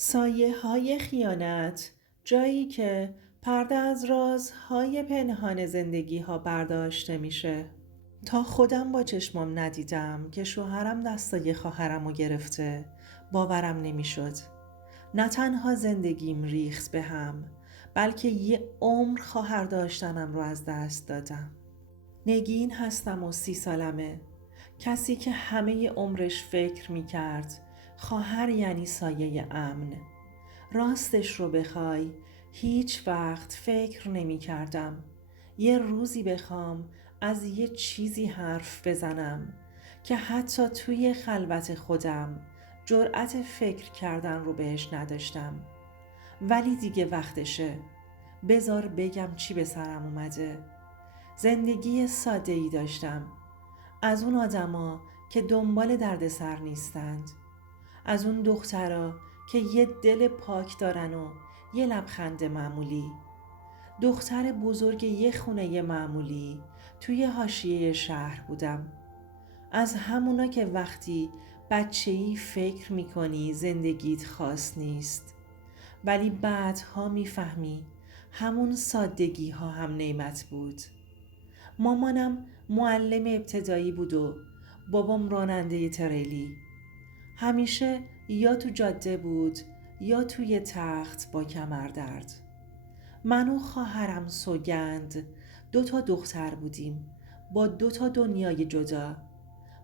سایه‌های خیانت، جایی که پرده از رازهای پنهان زندگی‌ها برداشته میشه. تا خودم با چشمام ندیدم که شوهرم دستای خواهرمو گرفته باورم نمیشد. نه تنها زندگیم ریخت به هم، بلکه یه عمر خواهر داشتنم رو از دست دادم. نگین هستم و 30 سالمه. کسی که همه عمرش فکر میکرد خواهر یعنی سایه امن. راستش رو بخوای هیچ وقت فکر نمی کردم یه روزی بخوام از یه چیزی حرف بزنم که حتی توی خلوت خودم جرأت فکر کردن رو بهش نداشتم. ولی دیگه وقتشه. بذار بگم چی به سرم اومده. زندگی ساده ای داشتم، از اون آدما که دنبال دردسر نیستند، از اون دخترا که یه دل پاک دارن و یه لبخند معمولی. دختر بزرگ یه خونه معمولی توی حاشیه شهر بودم. از همونا که وقتی بچه‌ای فکر میکنی زندگیت خاص نیست، ولی بعدها میفهمی همون سادگی ها هم نعمت بود. مامانم معلم ابتدایی بود و بابام راننده تریلی. همیشه یا تو جاده بود یا توی تخت با کمردرد. من و خواهرم سوگند 2 دختر بودیم با 2 دنیای جدا.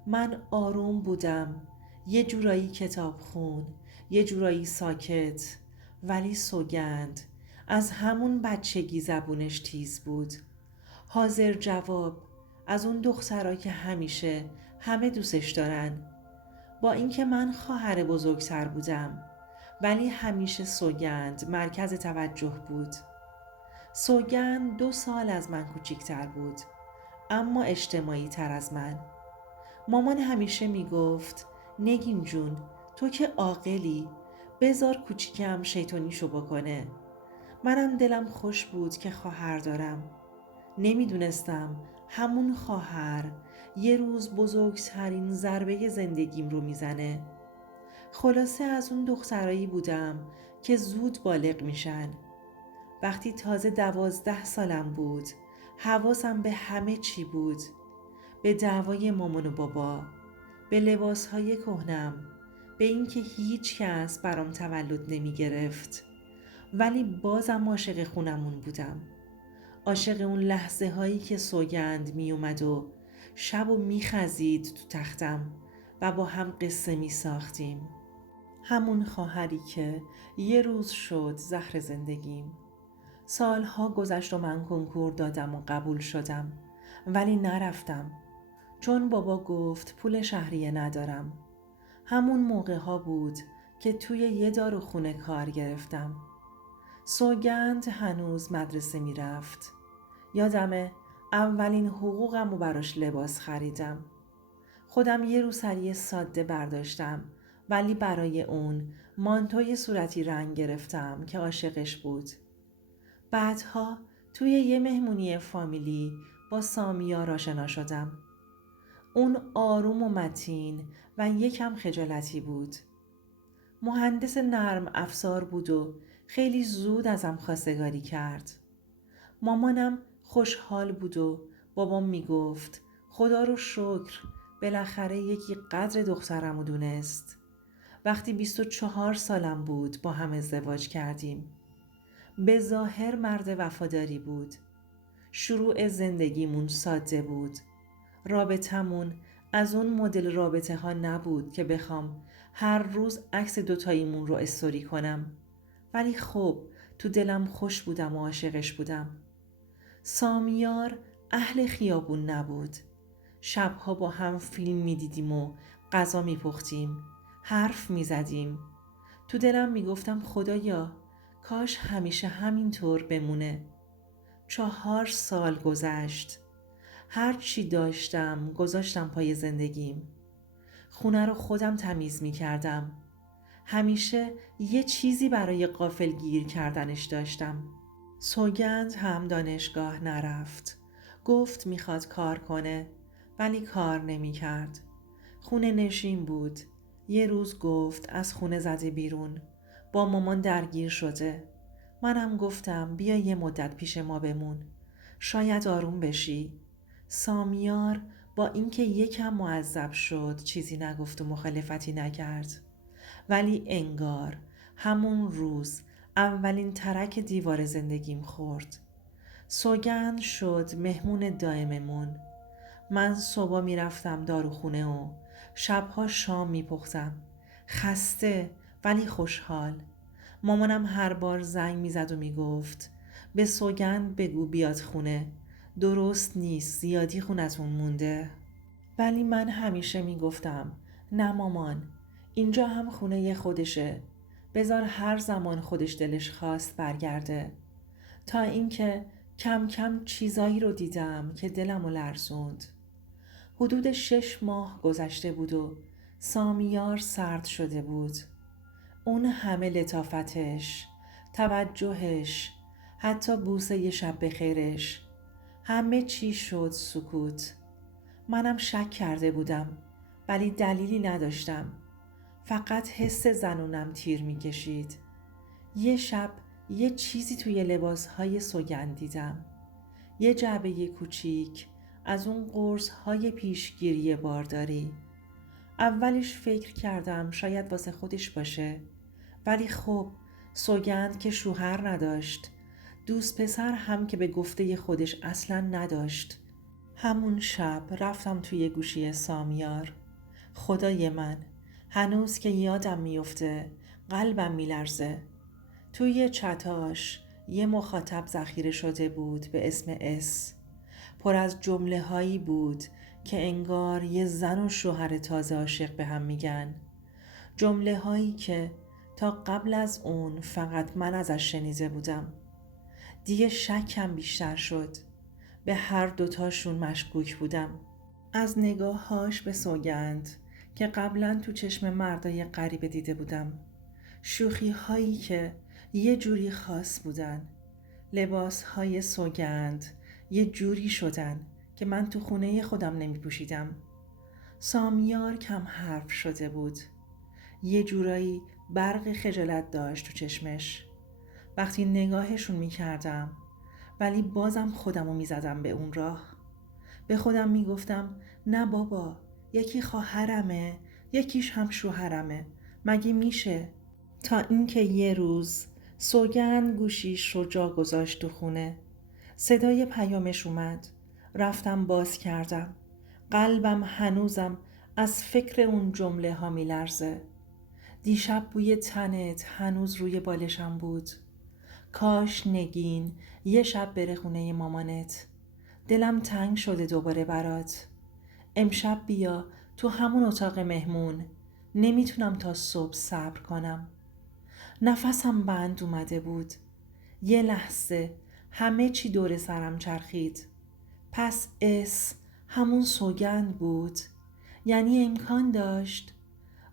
من آروم بودم، یه جورایی کتاب خون، یه جورایی ساکت، ولی سوگند از همون بچگی زبونش تیز بود. حاضر جواب، از اون دخترها که همیشه همه دوستش دارن. با اینکه من خواهر بزرگتر بودم، ولی همیشه سوگند مرکز توجه بود. سوگند 2 سال از من کوچیکتر بود، اما اجتماعی تر از من. مامان همیشه میگفت نگین جون، تو که عاقلی، بذار کوچیکم شیطونیشو بکنه. منم دلم خوش بود که خواهر دارم. نمیدونستم همون خواهر یه روز بزرگترین ضربه زندگیم رو میزنه. خلاصه از اون دخترایی بودم که زود بالغ میشن. وقتی تازه 12 سالم بود حواسم به همه چی بود. به دعوای مامان و بابا، به لباسهای کهنم، به اینکه هیچ کس برام تولد نمی گرفت. ولی بازم عاشق خونمون بودم. عاشق اون لحظه هایی که سوگند می اومد و شب و می خزید تو تختم و با هم قصه می ساختیم. همون خواهری که یه روز شد زهر زندگیم. سالها گذشت و من کنکور دادم و قبول شدم، ولی نرفتم چون بابا گفت پول شهریه ندارم. همون موقع ها بود که توی یه داروخونه کار گرفتم. سوگند هنوز مدرسه می رفت. یادمه اولین حقوقم رو براش لباس خریدم. خودم یه روسری ساده برداشتم، ولی برای اون مانتوی صورتی رنگ گرفتم که عاشقش بود. بعدها توی یه مهمونی فامیلی با سامیار آشنا شدم. اون آروم و متین و یکم خجالتی بود. مهندس نرم افزار بود و خیلی زود ازم خواستگاری کرد. مامانم خوشحال بود و بابام میگفت خدا رو شکر بالاخره یکی قدر دخترمو دونست. وقتی 24 سالم بود با هم ازدواج کردیم. به ظاهر مرد وفاداری بود. شروع زندگیمون ساده بود. رابطمون از اون مدل رابطه ها نبود که بخوام هر روز عکس دوتاییمون رو استوری کنم. ولی خب تو دلم خوش بودم و عاشقش بودم. سامیار اهل خیابون نبود. شبها با هم فیلم می دیدیم و غذا می پختیم. حرف می زدیم. تو دلم می گفتم خدایا کاش همیشه همینطور بمونه. 4 سال گذشت. هر چی داشتم گذاشتم پای زندگیم. خونه رو خودم تمیز می کردم. همیشه یه چیزی برای غافلگیر کردنش داشتم. سوگند هم دانشگاه نرفت. گفت میخواد کار کنه، ولی کار نمی کرد. خونه نشین بود. یه روز گفت از خونه زده بیرون. با مامان درگیر شده. منم گفتم بیا یه مدت پیش ما بمون. شاید آروم بشی. سامیار با اینکه یکم معذب شد چیزی نگفت و مخالفتی نکرد. ولی انگار همون روز اولین ترک دیوار زندگیم خورد. سوگند شد مهمون دائممون. من صبح میرفتم داروخونه و شبها شام میپختم. خسته ولی خوشحال. مامانم هر بار زنگ میزد و میگفت به سوگند بگو بیاد خونه. درست نیست زیادی خونتون مونده. ولی من همیشه میگفتم نه مامان، اینجا هم خونه خودشه. بذار هر زمان خودش دلش خواست برگرده. تا اینکه کم کم چیزایی رو دیدم که دلمو لرزوند. حدود 6 ماه گذشته بود و سامیار سرد شده بود. اون همه لطافتش، توجهش، حتی بوسه ی شب بخیرش، همه چی شد سکوت. منم شک کرده بودم ولی دلیلی نداشتم. فقط حس زنونم تیر میکشید. یه شب یه چیزی توی لباسهای سوگند دیدم. یه جعبه کوچیک از اون قرص‌های پیشگیری بارداری. اولش فکر کردم شاید واسه خودش باشه. ولی خب سوگند که شوهر نداشت. دوست پسر هم که به گفته خودش اصلا نداشت. همون شب رفتم توی گوشی سامیار. خدای من، هنوز که یادم میفته قلبم میلرزه. توی چتاش یه مخاطب ذخیره شده بود به اسم اس. پر از جمله هایی بود که انگار یه زن و شوهر تازه عاشق به هم میگن. جمله هایی که تا قبل از اون فقط من ازش شنیده بودم. دیگه شکم بیشتر شد. به هر دوتاشون مشکوک بودم. از نگاهاش به سوگند که قبلا تو چشم مردای غریبه دیده بودم. شوخی هایی که یه جوری خاص بودن. لباس های سوگند یه جوری شدن که من تو خونه خودم نمی پوشیدم. سامیار کم حرف شده بود. یه جورایی برق خجالت داشت تو چشمش. وقتی نگاهشون می کردم ولی بازم خودمو می زدم به اون راه. به خودم می گفتم نه بابا، یکی خواهرمه یکیش هم شوهرمه، مگه میشه؟ تا اینکه یه روز سوگند گوشیش رو جا گذاشت تو خونه. صدای پیامش اومد. رفتم باز کردم. قلبم هنوزم از فکر اون جمله ها می لرزه. دیشب بوی تنت هنوز روی بالشم بود. کاش نگین یه شب بره خونه مامانت. دلم تنگ شده دوباره برات. امشب بیا تو همون اتاق مهمون. نمیتونم تا صبح صبر کنم. نفسم بند اومده بود. یه لحظه همه چی دور سرم چرخید. پس اس همون سوگند بود. یعنی امکان داشت.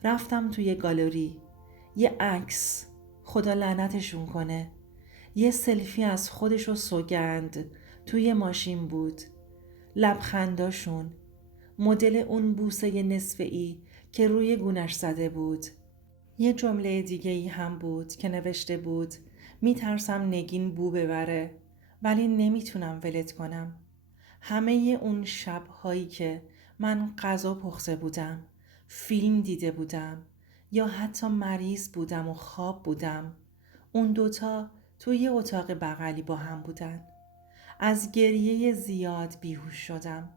رفتم توی گالری. یه عکس، خدا لعنتشون کنه. یه سلفی از خودش و سوگند توی ماشین بود. لبخنداشون، مدل اون بوسه نصفه‌ای که روی گونش زده بود. یه جمله دیگه ای هم بود که نوشته بود میترسم نگین بو ببره ولی نمیتونم ولت کنم. همه اون شبهایی که من غذا پخته بودم، فیلم دیده بودم یا حتی مریض بودم و خواب بودم، اون دوتا توی اتاق بغلی با هم بودن. از گریه زیاد بیهوش شدم.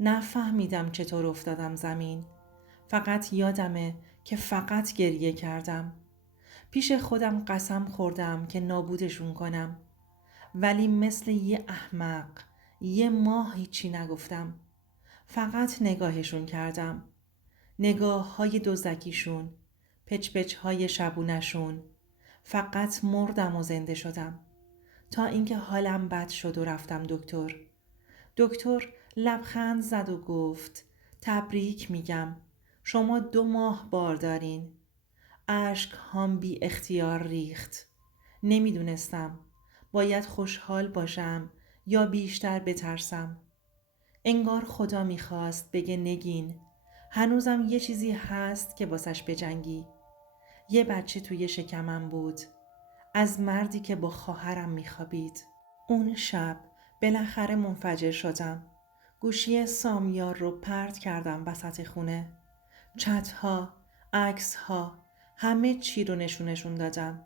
نفهمیدم چطور افتادم زمین. فقط یادمه که فقط گریه کردم. پیش خودم قسم خوردم که نابودشون کنم. ولی مثل یه احمق یه ماه هیچی نگفتم. فقط نگاهشون کردم. نگاه های دزدکیشون، پچ پچ های شبونشون. فقط مردم و زنده شدم. تا اینکه حالم بد شد و رفتم دکتر. دکتر لبخند زد و گفت تبریک میگم. شما 2 ماه بار دارین. اشک هم بی اختیار ریخت. نمیدونستم باید خوشحال باشم یا بیشتر بترسم. انگار خدا میخواست بگه نگین هنوزم یه چیزی هست که واسش بجنگی. یه بچه توی شکمم بود، از مردی که با خواهرم میخوابید. اون شب بالاخره منفجر شدم. گوشی سامیار رو پرت کردم وسط خونه. چتها، عکسها، همه چی رو نشونشون دادم.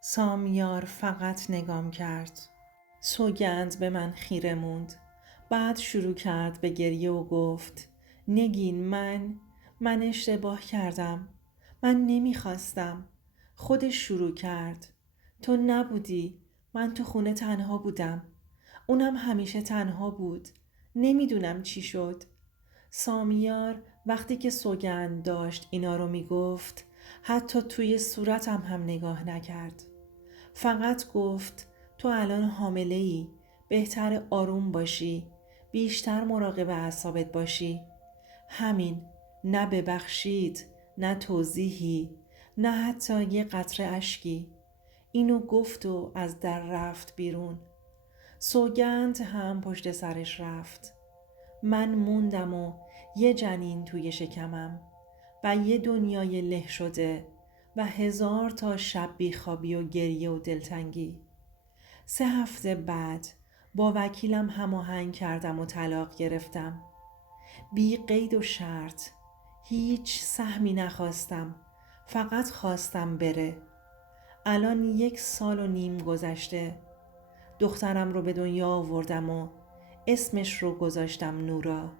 سامیار فقط نگام کرد. سوگند به من خیره موند. بعد شروع کرد به گریه و گفت نگین من اشتباه کردم. من نمیخواستم. خودش شروع کرد. تو نبودی. من تو خونه تنها بودم. اونم همیشه تنها بود. نمیدونم چی شد. سامیار وقتی که سوگند داشت اینا رو میگفت حتی توی صورتم هم نگاه نکرد. فقط گفت تو الان حامله‌ای، بهتر آروم باشی، بیشتر مراقب اعصابت باشی. همین. نه ببخشید، نه توضیحی، نه حتی یه قطره اشکی. اینو گفت و از در رفت بیرون. سوگند هم پشت سرش رفت. من موندم و یه جنین توی شکمم و یه دنیای له شده و 1000 تا شب بیخوابی و گریه و دلتنگی. 3 هفته بعد با وکیلم هماهنگ کردم و طلاق گرفتم. بی قید و شرط. هیچ سهمی نخواستم. فقط خواستم بره. الان 1 سال و نیم گذشته. دخترم رو به دنیا آوردم و اسمش رو گذاشتم نورا.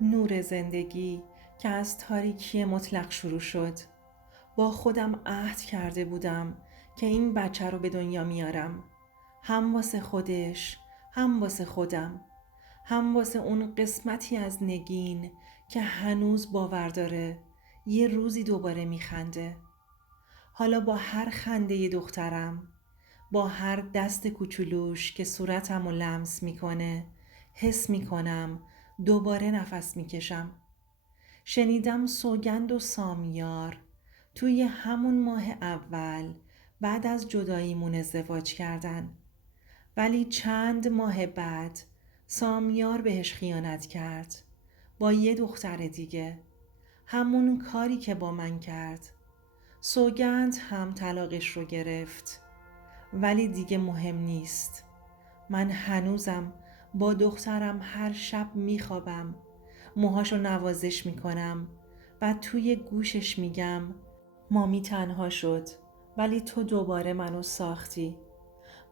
نور زندگی که از تاریکی مطلق شروع شد. با خودم عهد کرده بودم که این بچه رو به دنیا میارم. هم واسه خودش، هم واسه خودم. هم واسه اون قسمتی از نگین که هنوز باور داره یه روزی دوباره میخنده. حالا با هر خنده دخترم، با هر دست کوچولوش که صورتم رو لمس میکنه، حس میکنم دوباره نفس میکشم. شنیدم سوگند و سامیار توی همون ماه اول بعد از جداییمون ازدواج کردن. ولی چند ماه بعد سامیار بهش خیانت کرد با یه دختر دیگه. همون کاری که با من کرد. سوگند هم طلاقش رو گرفت. ولی دیگه مهم نیست. من هنوزم با دخترم هر شب میخوابم، موهاشو نوازش میکنم و توی گوشش میگم مامی تنها شد ولی تو دوباره منو ساختی.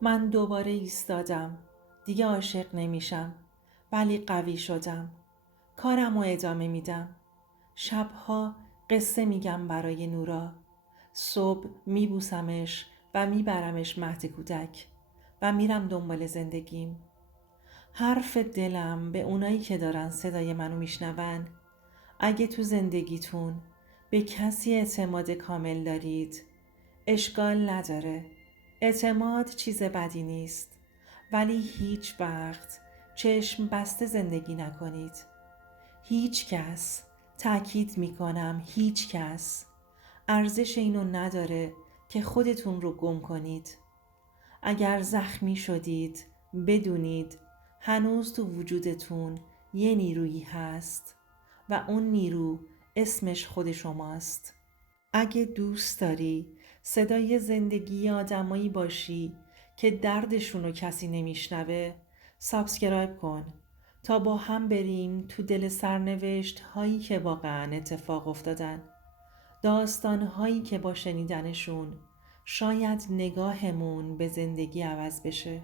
من دوباره ایستادم. دیگه عاشق نمیشم ولی قوی شدم. کارمو ادامه میدم. شبها قصه میگم برای نورا. صبح میبوسمش و میبرمش مهد کودک و میرم دنبال زندگیم. حرف دلم به اونایی که دارن صدای منو میشنون، اگه تو زندگیتون به کسی اعتماد کامل دارید، اشکال نداره. اعتماد چیز بدی نیست. ولی هیچ وقت چشم بسته زندگی نکنید. هیچ کس، تأکید میکنم هیچ کس، ارزش اینو نداره که خودتون رو گم کنید. اگر زخمی شدید بدونید هنوز تو وجودتون یه نیرویی هست و اون نیرو اسمش خود شماست. اگه دوست داری صدای زندگی آدمایی باشی که دردشونو کسی نمیشنوه، سابسکرایب کن تا با هم بریم تو دل سرنوشت هایی که واقعا اتفاق افتادن. داستان هایی که با شنیدنشون شاید نگاهمون به زندگی عوض بشه.